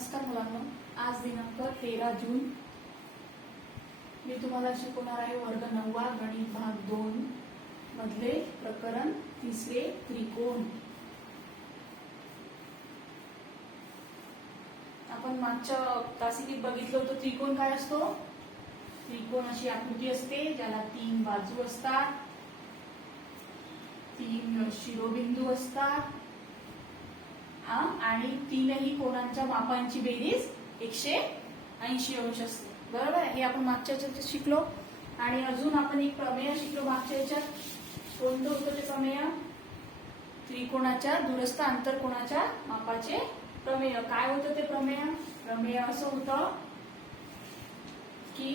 नमस्कार मुलांनो, आज दिनांक 13 जून मी तुम्हाला शिकवणार आहे वर्ग 9 गणित भाग 2 मधले प्रकरण 3 त्रिकोण। आपण मागच्या तासिकेत बघितलं होतं त्रिकोण काय असतो। त्रिकोण अशी आकृती असते ज्याला 3 बाजू असतात, 3 शिरोबिंदू असतात आणि तीनही कोणांच्या मापांची बेरीज 180 अंश असते। बरोबर आहे, हे आपण मागच्या याच्यात शिकलो। आणि अजून आपण एक प्रमेय शिकलो मागच्या याच्यात। कोणतं होतं ते प्रमेय? त्रिकोणाच्या दूरस्थ आंतरकोणाच्या मापाचे प्रमेय। काय होतं ते प्रमेय? प्रमेय असं होतं की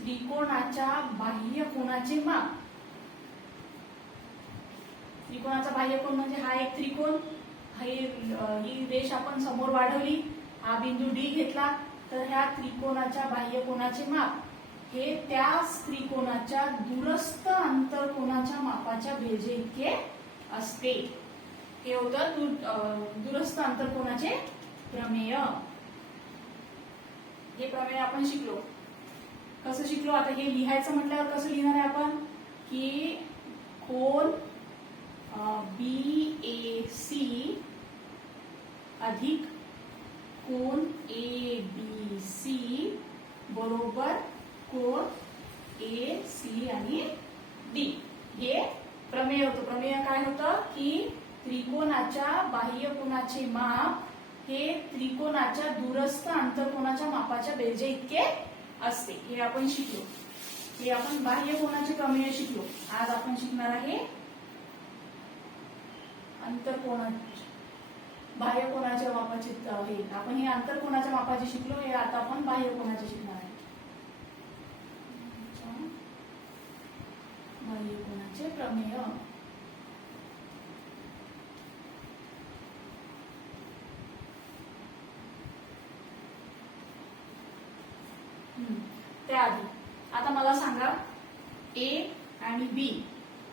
त्रिकोणाच्या बाह्य कोनाचे माप, त्रिकोणाचा बाह्य कोन म्हणजे हा एक त्रिकोण, ही रेष आपण समोर वाढवली, हा बिंदू डी घेतला, तर ह्या त्रिकोणाच्या बाह्य कोनाचे माप हे त्या त्रिकोणाच्या दूरस्थ आंतरकोनाच्या मापाच्या बेरजे इतके असते। हे होतं दूरस्थ आंतरकोनाचे प्रमेय। हे प्रमेय आपण शिकलो। कसं शिकलो? आता हे लिहायचं म्हटल्यावर कसं लिहिणार आहे आपण की कोन BAC अधिक कोन ABC बरोबर कोन AC आणि D। हे प्रमेय होतं। प्रमेय काय होतं की त्रिकोणाच्या बाह्य कोनाचे माप हे त्रिकोणाच्या दूरस्थ आंतरकोनाच्या मापाच्या बेरजे इतके असते। हे आपण शिकलो। हे आपण बाह्य कोनाचे प्रमेय शिकलो। आज आपण शिकणार आहे आंतरकोनाचे बाह्य कोनाच्या मापाचे। हे आपण हे आंतरकोनाच्या मापाचे शिकलो, हे आता आपण बाह्य कोनाचे शिकणार आहे। बाह्य कोनाचे प्रमेय। त्याआधी आता मला सांगा, A आणि B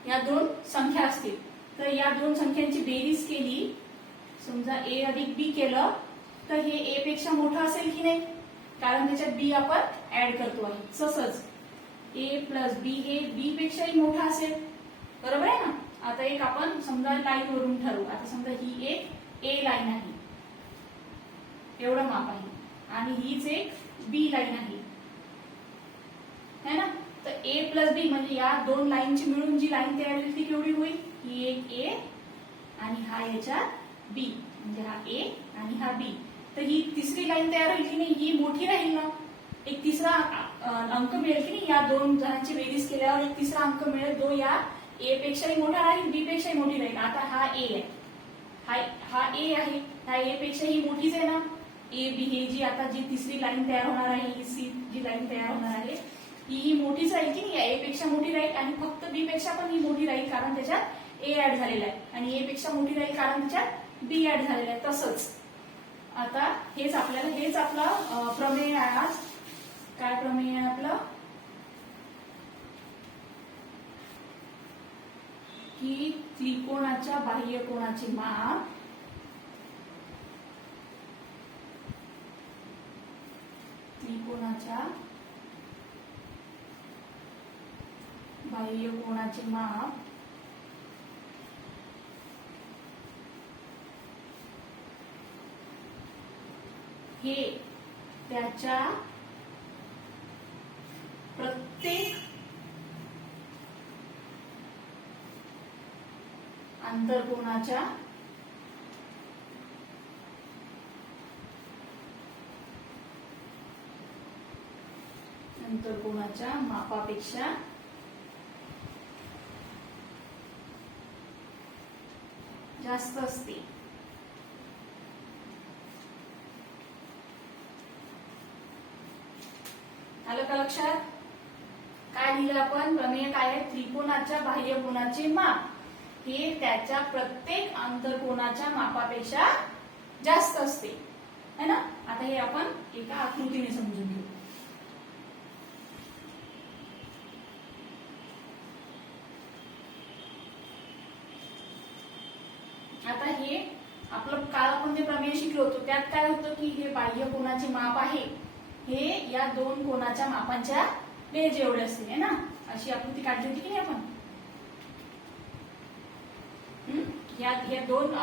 या दोन संख्या असतील, तर या दोन संख्यांची बेरीज केली, समजा A अधिक B केलं, तर हे A पेक्षा मोठं असेल की नाही? कारण त्याच्यात B आपण ऍड करतो आहे। तसंच A प्लस B हे B पेक्षाही मोठं असेल, बरोबर आहे ना? आता एक आपण समजा लाईन वरून ठरवू। आता समजा ही एक A लाईन आहे, एवढं माप आहे, आणि हीच एक B लाईन आहे, है ना? तर A प्लस B म्हणजे या दोन लाईनची मिळून जी लाईन तयार होईल ती केवढी होईल? ही एक A आणि हा याच्यात B, म्हणजे हा A आणि हा B। तर ही तिसरी लाईन तयार होईल की नाही? ही मोठी राहील ना, एक तिसरा अंक मिळेल की नाही? या दोन जणांची बेरीज केल्यावर एक तिसरा अंक मिळेल, जो या A पेक्षाही मोठा राहील, B पेक्षाही मोठी राहील। आता हा A आहे, हा A आहे, ह्या A पेक्षाही मोठीच आहे ना। A B हे जी आता जी तिसरी लाईन तयार होणार आहे, ही C जी लाईन तयार होणार आहे, ही मोठीच राहील की नाही? A पेक्षा मोठी राहील, आणि फक्त B पेक्षा पण ही मोठी राहील, कारण त्याच्यात A ऍड झालेला आहे, आणि A पेक्षा मोठी राहील कारण त्याच्यात B ऍड झालेला आहे। तसंच आता हेच आपलं प्रमेय आहे आज। काय प्रमेय आहे आपलं? की त्रिकोणाच्या बाह्य कोनाचे माप त्रिकोणाच्या बाह्य कोनाचे माप हे त्याच्या प्रत्येक आंतरकोनाच्या मापापेक्षा जास्त असते। आलं का लक्षात? काय लिहिलं आपण? प्रमेय काय आहे? त्रिकोणाच्या बाह्य कोनाचे माप हे त्याच्या प्रत्येक आंतरकोनाच्या मापापेक्षा जास्त असते, है ना? आता हे आपण एका आकृतीने समजून घेऊ। आता हे आपलं काल आपण जे प्रमेय शिकलो होतो त्यात काय होतं की हे बाह्य कोनाचे माप आहे हे या दोन कोनाच्या मापांच्या बेरीज एवढे असते ना, अशी आकृती काढली होती की नाही आपण. या दोन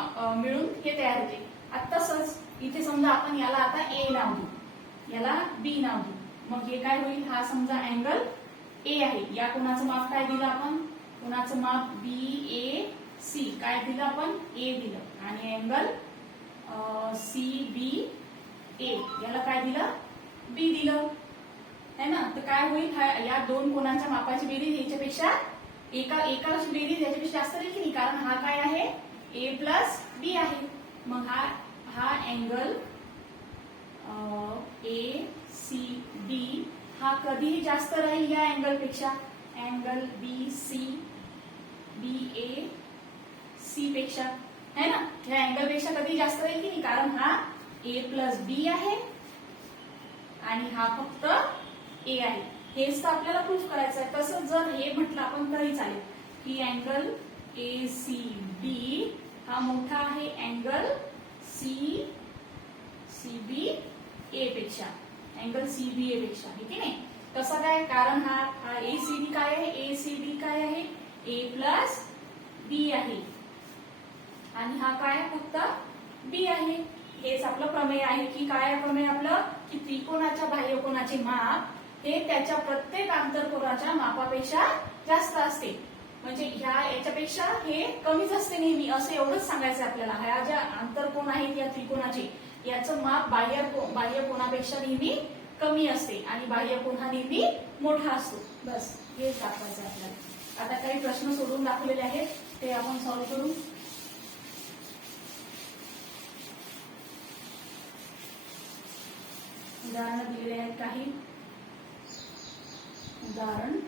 मिळून हे तयार होते. आता तसंच इथे समजा आपण याला आता ए नाव देऊ, याला बी नाव देऊ. मग हे काय होईल, हा समजा अँगल ए आहे, या कोणाचं माप काय दिलं आपण, कोणाचं माप बी ए सी काय दिलं आपण, ए दिलं. आणि अँगल सी बी ए याला काय दिलं, बी दिलं है ना. तर काय होईल, या दोन कोणांच्या मापाची बेरीज ह्याच्यापेक्षा एका बेरीज याच्यापेक्षा जास्त देईल की नाही, कारण हा काय आहे ए प्लस बी आहे. मग हा अँगल ए सी बी हा कधीही जास्त राहील या अँगल पेक्षा, अँगल बी सी बी ए सी पेक्षा है ना. या अँगल पेक्षा कधी जास्त राहील की नाही, कारण हा ए प्लस बी आहे आणि हा फक्त ए आहे. हेच तर आपल्याला प्रूफ करायचं आहे. तसंच जर हे म्हटलं आपण तरी चालेल की अँगल ए सी बी हा मोठा आहे अँगल सी बी ए पेक्षा, अँगल सी बी ए पेक्षा, हे की नाही. कसं काय, कारण हा ए सी बी काय आहे, ए सी बी काय आहे, ए प्लस बी आहे आणि हा काय फक्त बी आहे. हेच आपलं प्रमेय आहे की काय प्रमेय आपलं, की त्रिकोणाच्या बाह्यकोनाचे माप हे त्याच्या प्रत्येक आंतरकोनाच्या मापापेक्षा जास्त असते. म्हणजे याच्यापेक्षा हे कमीच असते नेहमी, असं एवढंच सांगायचं आपल्याला. ह्या ज्या आंतरकोन आहेत या त्रिकोणाचे याचं माप बाह्य कोणापेक्षा नेहमी कमी असते आणि बाह्य कोन हा नेहमी मोठा असतो. बस हेच दाखवायचं आपल्याला. आता काही प्रश्न सोडून दाखवलेले आहेत ते आपण सॉल्व्ह करू. उदाहरण दिलेले आहेत काही. उदाहरण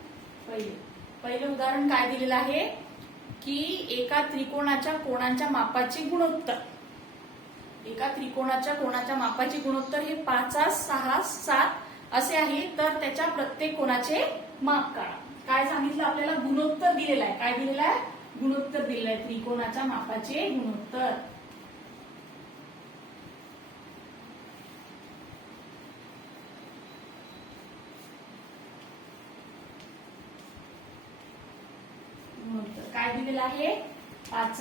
पहिलं उदाहरण काय दिलेलं आहे की एका त्रिकोणाच्या कोणांच्या मापाचे गुणोत्तर, एका त्रिकोणाच्या कोणाच्या मापाचे गुणोत्तर हे 5, 6, 7 असे आहे. तर त्याच्या प्रत्येक कोणाचे माप काढा. काय सांगितलं आपल्याला, गुणोत्तर दिलेलं आहे. काय दिलेलं आहे, गुणोत्तर दिलेलं आहे, त्रिकोणाच्या मापाचे गुणोत्तर. काय दिलेलं आहे, 5,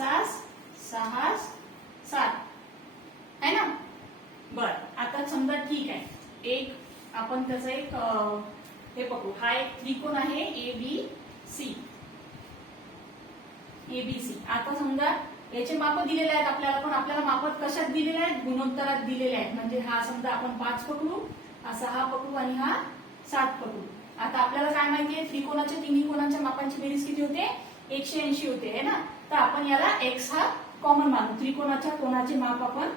6, 7 है ना. बर आता समजा ठीक आहे, एक आपण त्याचं एक हे पकडू. हा एक त्रिकोण आहे ए बी सी. आता समजा याचे माप दिलेले आहेत आपल्याला, पण आपल्याला माप कशात दिलेले आहेत, गुणोत्तरात दिलेले आहेत. म्हणजे हा समजा आपण 5 पकडू, हा 6 पकडू आणि हा 7 पकडू. आता आपल्याला काय माहितीये, त्रिकोणाच्या तिन्ही कोणाच्या मापांची बेरीज किती होते, 180 होते है ना. तर आपण याला x हा कॉमन मानू. त्रिकोणाच्या कोणाचे माप आपण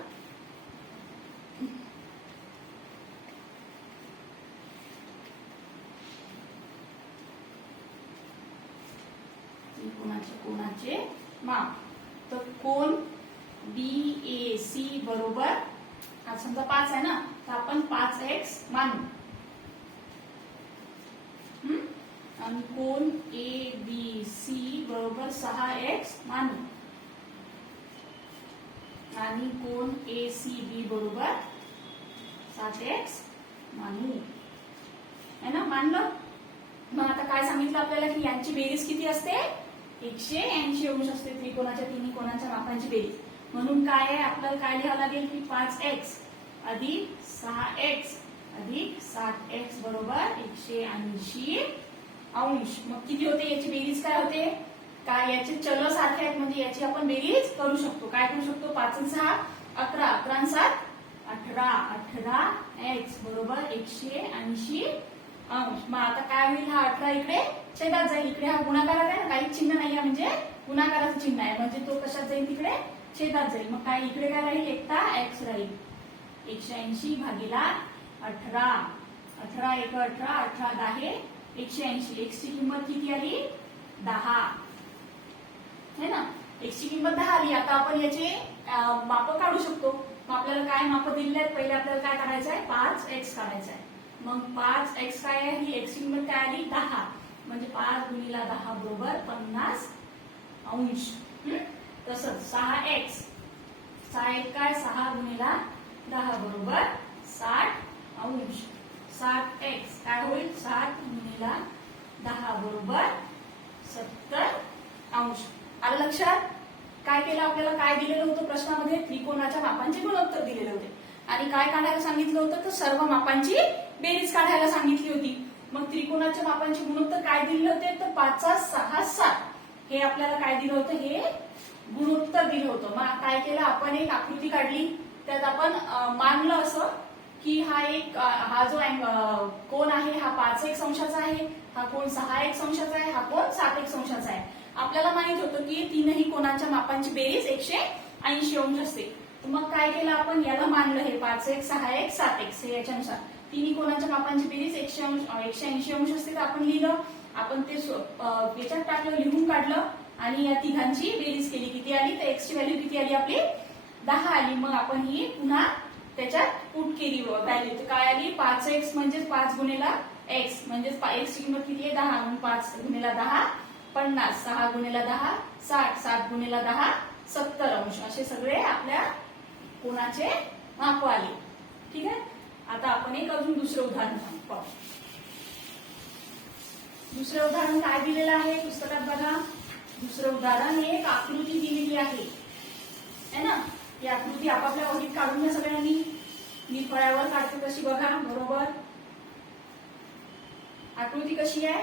त्रिकोणाच्या कोणाचे माप, तर कोण BAC बरोबर, हा समजा 5 आहे ना, तर आपण 5x मानू. आणि कोण ABC बरोबर 6x मानू आणि कोण ACB बरोबर 7x मानू है ना. मानलं. मग आता काय सांगितलं आपल्याला की यांची बेरीज किती असते, 180 अंश असते त्रिकोणाच्या तिन्ही कोणाच्या मापांची बेरीज. म्हणून काय आहे आपल्याला काय लिहावं लागेल की 5x अधिक 6x अधिक 7x बरोबर 180 अंश. मग किती होते याची बेरीज, काय होते, काय याचे चल सारखे आहेत म्हणजे याची आपण बेरीज करू शकतो. काय करू शकतो, 5 आणि 6 11, 11 आणि 7 18, 18x बरोबर 180 अंश. मग आता काय होईल, हा 18 इकडे छेदात जाईल. इकडे हा गुणाकारात आहे ना, काही चिन्ह नाही आहे म्हणजे गुणाकाराचं चिन्ह आहे, म्हणजे तो कशात जाईल, तिकडे छेदात जाईल. मग काय इकडे काय राहील, एकटा x राहील. 180 भागीला 18, 18 1 18, 18 10 180. x ची किंमत किती आली, 10 है ना. x ची किंमत 10 आली. आता आपण याचे माप काढू शकतो. मग आपल्याला काय माप दिलेले आहेत, पहिले आपल्याला काय काढायचं आहे, 5x काढायचं आहे. मग 5x काय आहे, ही x ची किंमत काय आली, 10. म्हणजे 5 गुणिला 10 बरोबर 50 अंश. तसंच 6x 6 एक काय 6 गुणिला 10 बरोबर 60 अंश. 60x काय होईल 60 गुणिला 10 बरोबर 70 अंश. आलं लक्षात? काय केलं आपल्याला? काय दिलेलं होतं प्रश्नामध्ये? त्रिकोणाच्या मापांचे गुणोत्तर दिलेले होते आणि काय काढायला सांगितलं होतं? तर सर्व मापांची बेरीज काढायला सांगितली होती. मग त्रिकोणाच्या मापांचे गुणोत्तर काय दिले होते? तर 5, 6, 7 हे आपल्याला काय दिलं होतं? हे गुणोत्तर दिलं होतं. मग काय केलं आपण? एक आकृती काढली. त्यात आपण मानलं असं की हा जो कोण आहे हा 5x अंशाचा आहे, हा कोण 6x अंशाचा आहे, हा कोण 7x अंशाचा आहे. आपल्याला माहित होतं की तीनही कोणाच्या मापांची बेरीज 180 अंश असते. तर मग काय केलं आपण? याला मानलं हे 5x 6x 7x हे याच्यानुसार तिन्ही कोणाच्या मापांची बेरीज 180 अंश असते. तर आपण लिहिलं, आपण ते याच्यात टाकलं, लिहून काढलं आणि या तिघांची बेरीज केली. किती आली? तर x ची व्हॅल्यू किती आली आपली? 10 आली. मग आपण ही पुन्हा त्याच्यात पुट केली व्हॅल्यू. तर काय आली? 5x म्हणजे 5 गुणिला x म्हणजे x ची किंमत किती आहे? 10 म्हणून 5 गुणिला 10 50, 6 गुणिला 10 60, 7 गुणिला 10 70 अंश. असे सगळे आपल्या कोणाचे माप आले. ठीक आहे. आता आपण एक अजून दुसरं उदाहरण पाहू. दुसरं उदाहरण काय दिलेलं आहे पुस्तकात बघा. दुसरं उदाहरण एक आकृती दिलेली आहे ना. ही आकृती आपापल्या वहीत काढून घ्या सगळ्यांनी. मी फळ्यावर काढते कशी बघा. बरोबर. आकृती कशी आहे?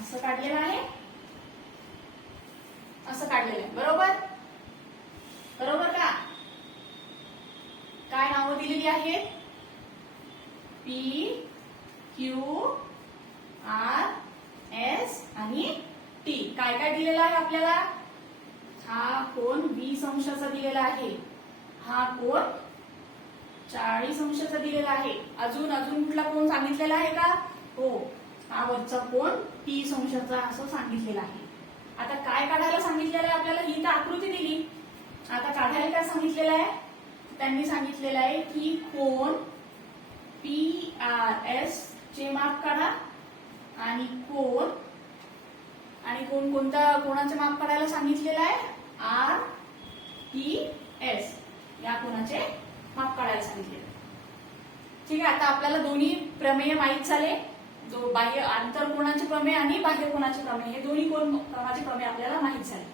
असं काढलेलं आहे, असं काढलेलं आहे. बरोबर. बरोबर का? काय नावं दिलेली आहेत? P, Q, R, S आणि T. काय काय दिलेलं आहे आपल्याला? हा कोण 20 अंशाचा दिलेला आहे, हा कोण 40 अंशाचा दिलेला आहे. अजून कुठला कोण सांगितलेला आहे का? हो, हा वरचा कोण 30 अंशाचा असं सांगितलेला आहे. आता काय काढायला सांगितलेलं आहे आपल्याला? ही तर आकृती दिली. आता काढायला काय सांगितलेलं आहे? त्यांनी सांगितलेलं आहे की कोण PRS चे माप काढा आणि कोण कोणाचे माप काढायला सांगितलेलं आहे? RPS या कोणाचे माप काढायला सांगितले. ठीक आहे. आता आपल्याला दोन्ही प्रमेय माहित झाले. जो बाह्य आंतर कोणाचे प्रमेय आणि बाह्य कोणाचे प्रमेय हे दोन्ही कोणाचे प्रमेय आपल्याला माहित झाले.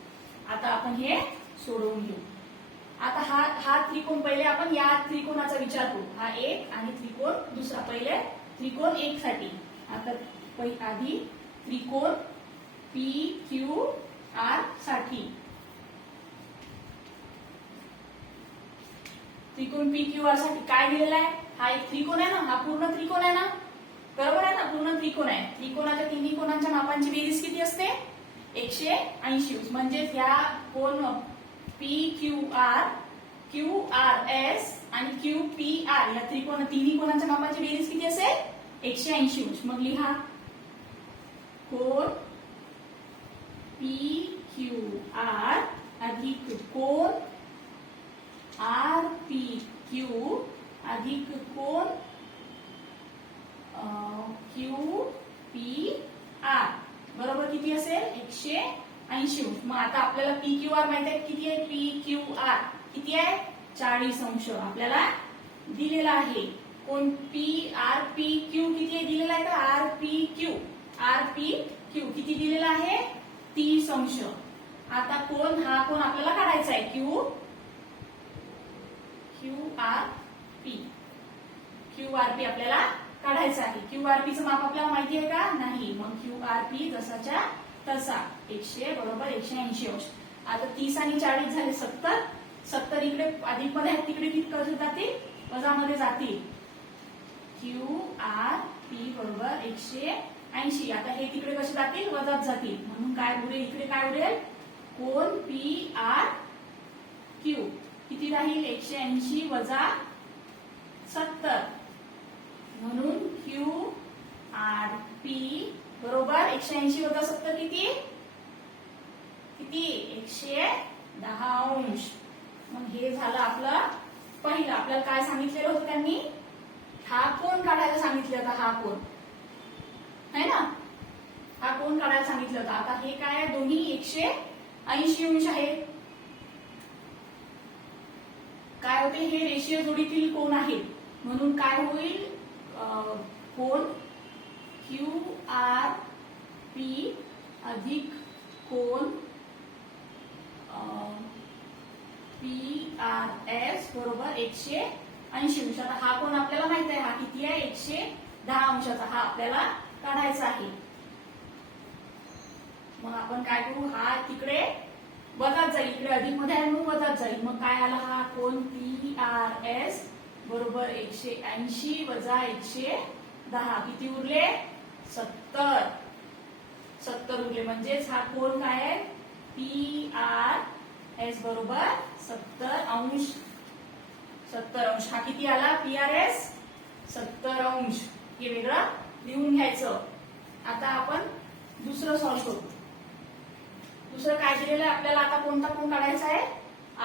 आता आपण हे सोडवून घेऊ. आता हा त्रिकोण पहिले आपण या त्रिकोणाचा विचार करू. हा एक आणि त्रिकोण दुसरा. पहिले त्रिकोण एक साठी आता आधी त्रिकोण PQR साठी. त्रिकोण PQR साठी काय दिलेला आहे? हा एक त्रिकोण आहे ना, हा पूर्ण त्रिकोण आहे ना. बरोबर आहे ना, पूर्ण त्रिकोण आहे. त्रिकोणाच्या तिन्ही कोणांच्या मापांची बेरीज किती असते? 180. म्हणजेच या कोण PQR, QRS आणि QPR या तिन्ही कोणांच्या मापांची बेरीज किती असेल? 180. मग लिहा कोण PQR अधिक कोण RPQ अधिक कोण QPR बरोबर किती असेल? 180. मग आता आपल्याला PQR माहिती आहे किती आहे? PQR किती आहे? 40 अंश आपल्याला दिलेला आहे. कोण RPQ किती आहे दिलेला आहे का? RPQ किती दिलेला आहे? 30 अंश. आता कोण हा कोण आपल्याला काढायचा आहे? QRP आपल्याला काढायचं आहे. QRPचं माप आपल्याला माहिती आहे का? नाही. मग QRP जसाच्या तसा 100 बरोबर 180 अंश. आता 30 आणि 40 झाले 70. 70 इकडे अधिक मध्ये आहेत, तिकडे किती कसे जातील? वजामध्ये जातील. QRP बरोबर 180. आता हे तिकडे कसे जातील? वजात जातील. म्हणून काय उरेल? इकडे काय उरेल? कोण PRQ किती राहील? 180 वजा 70. म्हणून QRP बरोबर 180 वजा 70 किती? 110 अंश. मग हे झालं आपलं पहिलं. आपल्याला काय सांगितलेलं होतं त्यांनी? हा कोण काढायला सांगितलं होतं. हा कोण है ना, हा कोण काढायला सांगितलं होतं. आता हे काय आहे? दोन्ही 180 अंश आहेत. काय होते, हे रेषीय जोडीतील कोन आहे म्हणून काय होईल, कोन QRP अधिक कोन PRS बरोबर 180 अंश. आता हा कोन आपल्याला माहित आहे, हा किती आहे, 110 अंशाचा. हा आपल्याला काढायचा आहे. मग आपण काय करू, हा तिकडे वजात जाईल, इकडे अधिक मध्ये आहे म्हणून वजात जाईल. मग काय आला, हा कोन PRS बरोबर 180 वजा 110 किती उरले, 70 उरले. म्हणजेच हा कोन काय आहे, PRS बरोबर 70 अंश. 70 अंश हा किती आला, PRS 70 अंश. हे वेगळं लिहून घ्यायचं. आता आपण दुसरं सॉल्व्ह करू. दुसरं काय दिलेलं आहे आपल्याला, आता कोणता कोन काढायचा आहे,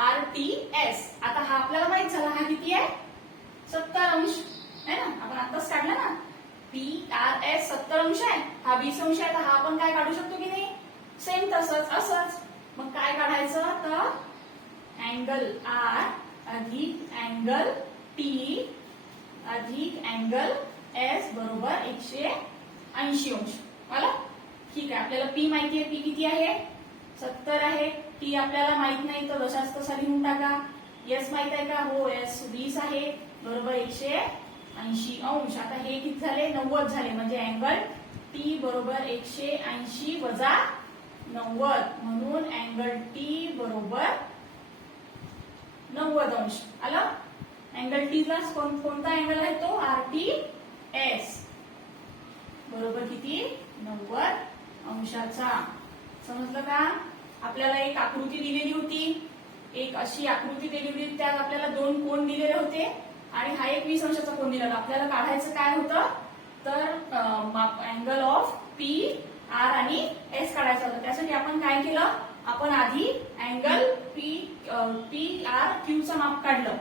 RTS. आता हा आपल्याला माहित झाला, हा किती आहे, 70 अंश आहे ना, आपण आताच काढला ना. PRS 70 अंश आहे, हा 20 अंश आहे. तर हा आपण काय काढू शकतो की नाही, सेम तसंच असंच. मग काय काढायचं, तर अँगल R अधिक अँगल T अधिक अँगल S बरोबर 180 अंश. आला, ठीक आहे. आपल्याला P माहिती आहे, P किती आहे, 70 आहे. T आपल्याला माहित नाही, तर जशाच तसा लिहून टाका. S माहित आहे का, हो, S 20 आहे बरोबर 180 अंश. आता हे किती झाले, 90 झाले. म्हणजे अँगल T बरोबर 180 वजा 90 म्हणून अँगल T बरोबर 90 अंश. आलं, अँगल T ला कोणता अँगल आहे, तो RTS बरोबर किती, 90 अंशाचा. समजलं का. आपल्याला एक आकृती दिलेली होती, एक अशी आकृती दिलेली होती, त्यात आपल्याला दोन कोन दिलेले होते आणि हा एक 20 अंशाचा कोन दिलेला. आपल्याला काढायचं काय होतं, तर अँगल ऑफ PR आणि S काढायचा होता. त्यासाठी आपण काय केलं, आपण आधी अँगल PRQ चं माप काढलं.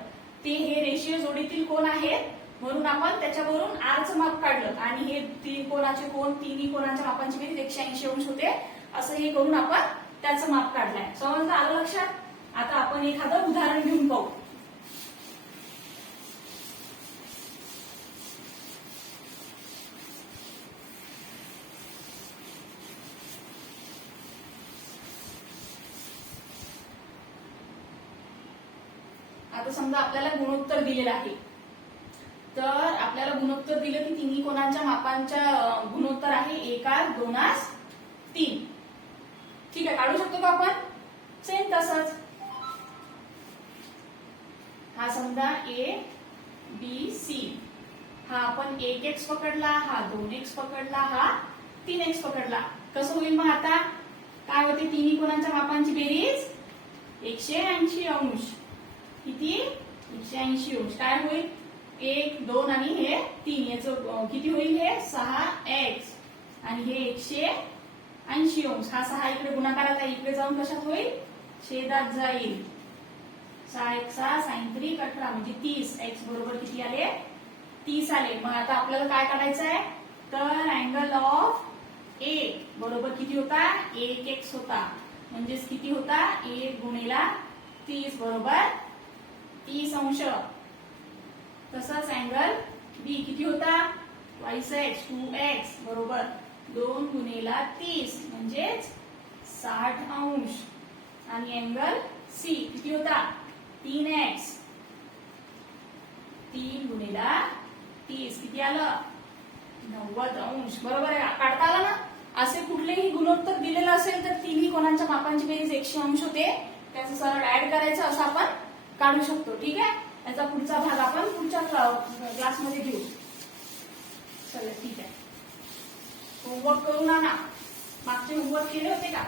ते हे रेषीय जोडीतील कोन आहेत म्हणून आपण त्याच्यावरून R चं माप काढलं आणि हे तीन कोनाचे कोन, तिन्ही कोनाच्या मापांची बेरीज 180 अंश होते. असं हे करून आपण त्याचं माप काढलंय. समजलं, आलं लक्षात. आता आपण एखादं उदाहरण घेऊन पाहू. आता समजा आपल्याला गुणोत्तर दिलेलं आहे, तर आपल्याला गुणोत्तर दिलं की तिन्ही कोणाच्या मापांच्या गुणोत्तर आहे 1:2:3. ठीक आहे, काढू शकतो का आपण, सेम तसंच. हा समजा ABC, हा आपण 1x पकडला, हा 2x पकडला, हा 3x पकडला. कसं होईल मग, आता काय होते, तिन्ही कोणाच्या मापांची बेरीज 180 अंश. किती, 180 अंश. काय होईल, 1, 2 आणि हे 3, याचं किती होईल, हे 6x आणि हे 180 अंश. हा 6 इकडे गुणाकारात आहे, इकडे जाऊन कशात होईल, छेदात जाईल. 6x 6 sin 3 18 म्हणजे 30. x बरोबर किती आले, 30 आले. मग आता आपल्याला काय काढायचं आहे, तर अँगल ऑफ A बरोबर किती होता, 1x होता. म्हणजेच किती होता, 1 गुणिला 30 बरोबर 30 अंश. तसंच अँगल B किती होता, 2x 2x बरोबर 2 गुणिला 30 म्हणजेच 60 अंश. आणि अँगल C किती होता, 3x 3 गुणिला 30 किती आलं, 90 अंश. बरोबर आहे, काढता आला ना. असे कुठलेही गुणोत्तर दिलेलं असेल तर तिन्ही कोणांच्या मापांची बेरीज 100 अंश होते, त्याचं सरळ ऍड करायचं, असं आपण काढू शकतो. ठीक आहे, याचा पुढचा भाग आपण पुढच्या क्लासमध्ये घेऊ. चला ठीक आहे, होमवर्क करून आणा. मागचे होमवर्क केले होते का.